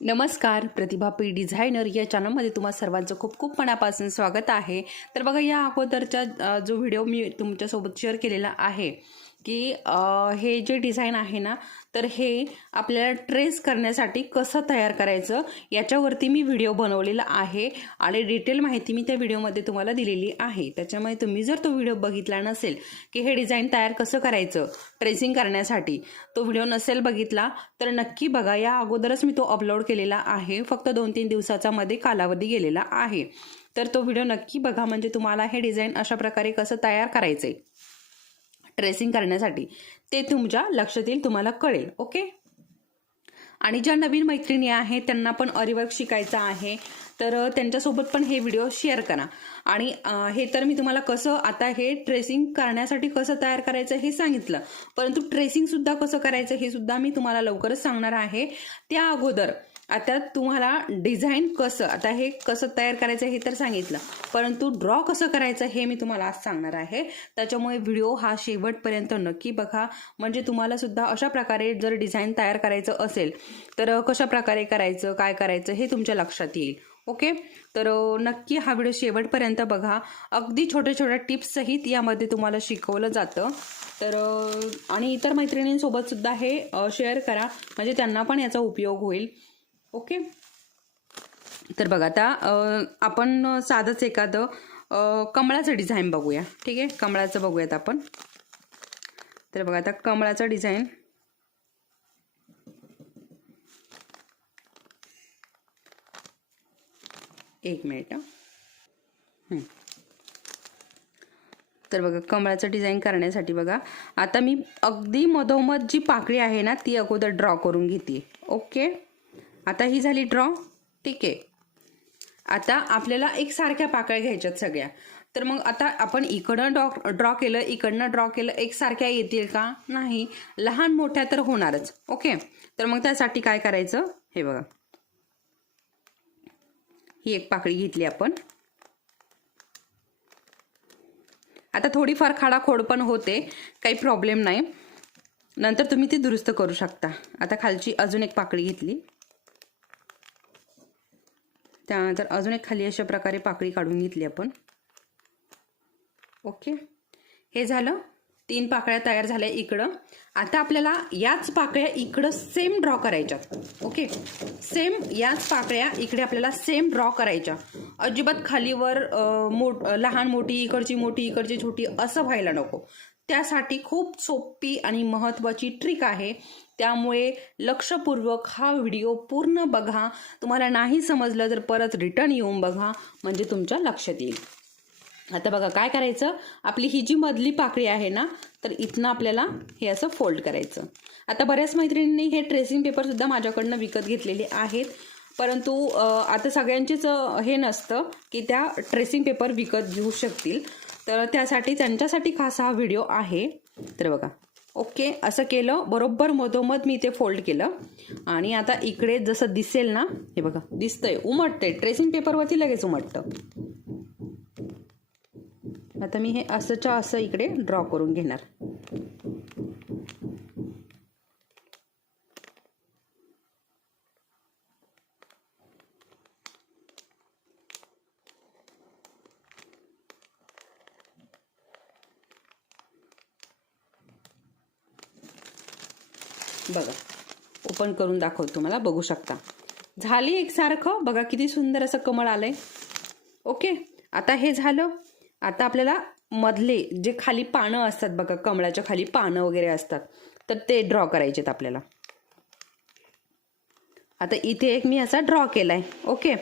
नमस्कार प्रतिभा P designer या चॅनलमध्ये तुम्हा सर्वांचं खूप खूप मनापासून स्वागत आहे. तर बघा या अगोदरचा जो व्हिडिओ मी तुमच्यासोबत शेअर केलेला आहे की हे जे डिझाईन आहे ना तर हे आपल्याला ट्रेस करण्यासाठी कसं तयार करायचं याच्यावरती मी व्हिडिओ बनवलेला आहे आणि डिटेल माहिती मी त्या व्हिडिओमध्ये तुम्हाला दिलेली आहे. त्याच्यामुळे तुम्ही जर तो व्हिडिओ बघितला नसेल की हे डिझाईन तयार कसं करायचं ट्रेसिंग करण्यासाठी तो व्हिडिओ नसेल बघितला तर नक्की बघा. या अगोदरच मी तो अपलोड केलेला आहे. फक्त दोन तीन दिवसाचा मध्ये कालावधी गेलेला आहे. तर तो व्हिडिओ नक्की बघा. म्हणजे तुम्हाला हे डिझाईन अशा प्रकारे कसं तयार करायचं आहे ट्रेसिंग करण्यासाठी ते तुमच्या लक्षात येईल तुम्हाला कळेल ओके आणि ज्या नवीन मैत्रिणी आहेत त्यांना पण अरिवर्क शिकायचं आहे तर त्यांच्यासोबत पण हे व्हिडिओ शेअर करा. आणि हे तर मी तुम्हाला कसं आता हे ट्रेसिंग करण्यासाठी कसं तयार करायचं हे सांगितलं परंतु ट्रेसिंगसुद्धा कसं करायचं हे सुद्धा मी तुम्हाला लवकरच सांगणार आहे. त्या अगोदर आता तुम्हाला डिझाईन कसं आता हे कसं तयार करायचं हे तर सांगितलं परंतु ड्रॉ कसं करायचं हे मी तुम्हाला आज सांगणार आहे. त्याच्यामुळे व्हिडिओ हा शेवटपर्यंत नक्की बघा. म्हणजे तुम्हाला सुद्धा अशा प्रकारे जर डिझाईन तयार करायचं असेल तर कशा प्रकारे करायचं काय करायचं हे तुमच्या लक्षात येईल. ओके? तर नक्की हा व्हिडिओ शेवटपर्यंत बघा. अगदी छोट्या छोट्या टिप्ससहित यामध्ये तुम्हाला शिकवलं जातं. तर आणि इतर मैत्रिणींसोबतसुद्धा हे शेअर करा. म्हणजे त्यांना पण याचा उपयोग होईल. ओके? तर बघा आता आपण साधंच एखादं कमळाचं डिझाईन बघूया. ठीक आहे? कमळाचं बघूयात आपण. तर बघा आता कमळाचं डिझाईन एक मिनिट तर बघा कमळाचं डिझाईन करण्यासाठी बघा. आता मी अगदी मधोमध जी पाकळी आहे ना ती अगोदर ड्रॉ करून घेते. ओके? आता ही झाली ड्रॉ ठीक आहे. आता आपल्याला एक सारख्या पाकळ्या घ्यायच्यात सगळ्या. तर मग आता आपण इकडं ड्रॉ ड्रॉ केलं इकडनं ड्रॉ केलं एकसारख्या येतील का? नाही. लहान मोठ्या तर होणारच. ओके? तर मग त्यासाठी काय करायचं? हे बघा. ही एक पाकळी घेतली आपण. आता थोडीफार खाडाखोड पण होते. काही प्रॉब्लेम नाही. नंतर तुम्ही ती दुरुस्त करू शकता. आता खालची अजून एक पाकळी घेतली. त्यानंतर अजून एक खाली अशा प्रकारे पाकळी काढून घेतली आपण. ओके. हे झालं. तीन पाकळ्या तयार झाल्या इकडं. आता आपल्याला याच पाकळ्या इकडं सेम ड्रॉ करायच्यात ओके. सेम याच पाकळ्या इकडे आपल्याला सेम ड्रॉ करायच्या. अजिबात खालीवर अं, मोठ लहान मोठी इकडची मोठी इकडची छोटी असं व्हायला नको. त्यासाठी खूप सोपी आणि महत्त्वाची ट्रिक आहे. त्यामुळे लक्षपूर्वक हा व्हिडिओ पूर्ण बघा. तुम्हाला नाही समजलं तर परत रिटर्न येऊन बघा. म्हणजे तुमच्या लक्षात येईल. आता बघा काय करायचं? आपली ही जी मधली पाकळी आहे ना तर इथनं आपल्याला हे असं फोल्ड करायचं. आता बऱ्याच मैत्रिणींनी हे ट्रेसिंग पेपरसुद्धा माझ्याकडनं विकत घेतलेले आहेत. परंतु आता सगळ्यांचेच हे नसतं की त्या ट्रेसिंग पेपर विकत घेऊ शकतील. तर त्यासाठी त्यांच्यासाठी खास हा व्हिडिओ आहे. तर बघा. ओके असं केलं. बरोबर मधोमध मी ते फोल्ड केलं. आणि आता इकडे जसं दिसेल ना हे बघा दिसतंय. उमटतंय. ट्रेसिंग पेपरवरती लगेच उमटतं. आता मी हे असंच्या असं इकडे ड्रॉ करून घेणार. बघा ओपन करून दाखवतो तुम्हाला बघू शकता. झाली एकसारखं बघा किती सुंदर असं कमळ आलंय. ओके आता हे झालं. आता आपल्याला मधले जे खाली पानं असतात बघा कमळाच्या खाली पानं वगैरे असतात तर ते ड्रॉ करायचेत आपल्याला. आता इथे एक मी असा ड्रॉ केलाय. ओके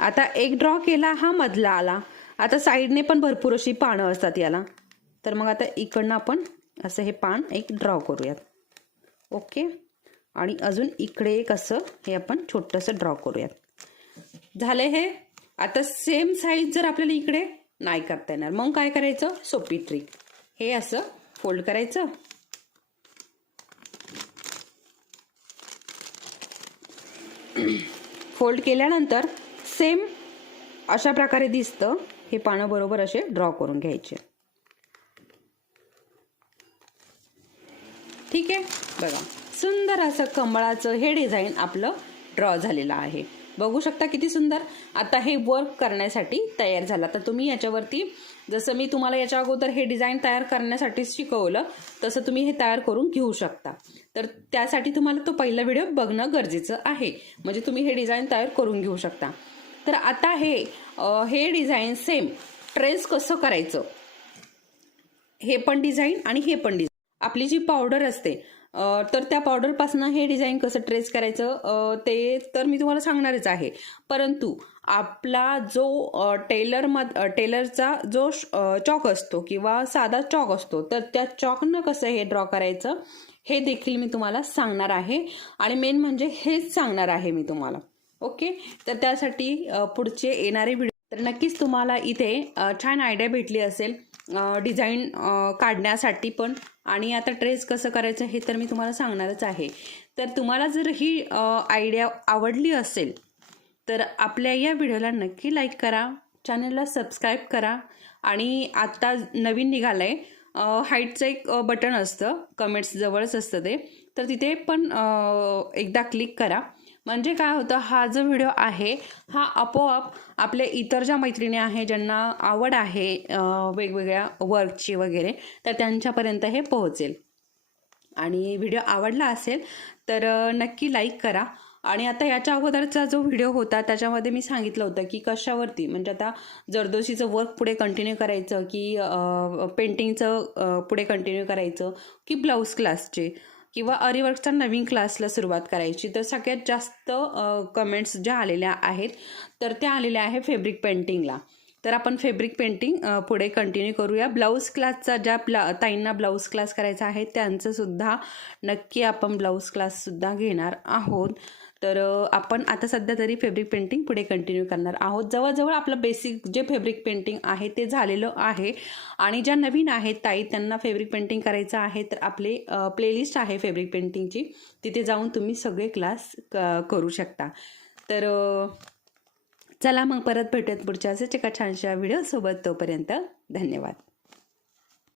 आता एक ड्रॉ केला हा मधला आला. आता साईडने पण भरपूर अशी पानं असतात याला. तर मग आता इकडनं आपण असं हे पान एक ड्रॉ करूयात. ओके. आणि अजून इकडे एक असं हे आपण छोटंसं ड्रॉ करूयात. झालं हे? आता सेम साईज जर आपल्याला इकडे नाही करता येणार. मग काय करायचं? सोपी ट्रिक हे असं फोल्ड करायचं. फोल्ड केल्यानंतर सेम अशा प्रकारे दिसतं. हे पानं बरोबर असे ड्रॉ करून घ्यायचे. ठीक आहे? बघा सुंदर असं कमळाचं हे डिझाईन आपलं ड्रॉ झालेलं आहे. बघू शकता किती सुंदर? आता हे वर्क करण्यासाठी तयार झाला. तर तुम्ही याच्यावरती जसं मी तुम्हाला याच्या अगोदर हे डिझाईन तयार करण्यासाठी शिकवलं तसं तुम्ही हे तयार करून घेऊ शकता. तर त्यासाठी तुम्हाला तो पहिला व्हिडिओ बघणं गरजेचं आहे. म्हणजे तुम्ही हे डिझाईन तयार करून घेऊ शकता. तर आता हे हे डिझाईन सेम ट्रेस कसं करायचं? हे पण डिझाईन आणि हे पण डिझाईन आपली जी पावडर असते तर त्या पावडरपासून हे डिझाईन कसं ट्रेस करायचं ते तर मी तुम्हाला सांगणारच आहे. परंतु आपला जो टेलर मध टेलरचा जो चॉक असतो किंवा साधा चॉक असतो तर त्या चॉकनं कसं हे ड्रॉ करायचं हे देखील मी तुम्हाला सांगणार आहे. आणि मेन म्हणजे हेच सांगणार आहे मी तुम्हाला. ओके? तर त्यासाठी पुढचे येणारे व्हिडिओ तर नक्कीच तुम्हाला इथे छान आयडिया भेटली असेल डिझाईन काढण्यासाठी पण. आणि आता ट्रेस कसं करायचं हे तर मी तुम्हाला सांगणारच आहे. तर तुम्हाला जर ही आयडिया आवडली असेल तर आपल्या या व्हिडिओला नक्की लाईक करा चॅनलला सबस्क्राईब करा आणि आत्ता नवीन निघालं आहे हाईटचं एक बटन असतं कमेंट्स जवळच असतं ते. तर तिथे पण एकदा क्लिक करा. म्हणजे काय होतं हा जो व्हिडिओ आहे हा आपोआप आपल्या इतर ज्या मैत्रिणी आहे ज्यांना आवड आहे वेगवेगळ्या वर्कची वगैरे तर त्यांच्यापर्यंत हे पोहोचेल. आणि व्हिडिओ आवडला असेल तर नक्की लाईक करा. आणि आता याच्या अगोदरचा जो व्हिडिओ होता त्याच्यामध्ये मी सांगितलं होतं की कशावरती? म्हणजे आता जरदोशीचं वर्क पुढे कंटिन्यू करायचं की पेंटिंगचं पुढे कंटिन्यू करायचं की ब्लाऊज क्लासचे किंवा अरिवर्कचा नवीन क्लासला सुरुवात करायची तर सगळ्यात जास्त कमेंट्स ज्या आलेल्या आहेत तर त्या आलेल्या आहे फेब्रिक पेंटिंगला तर आपण फेब्रिक पेंटिंग पुढे कंटिन्यू करूया. ब्लाऊज क्लासचा ज्या ब्ला ताईंना ब्लाऊज क्लास करायचा आहे त्यांचंसुद्धा नक्की आपण ब्लाऊज क्लाससुद्धा घेणार आहोत. तर आपण आता सध्या तरी फेब्रिक पेंटिंग पुढे कंटिन्यू करणार आहोत. जवळजवळ आपलं बेसिक जे फेब्रिक पेंटिंग आहे ते झालेलं आहे. आणि ज्या नवीन आहेत ताई त्यांना फेब्रिक पेंटिंग करायचं आहे तर आपले प्लेलिस्ट आहे फेब्रिक पेंटिंगची तिथे जाऊन तुम्ही सगळे क्लास क करू शकता. तर चला मग परत भेटूयात पुढच्या असेच एका छानशा व्हिडिओसोबत तोपर्यंत. धन्यवाद.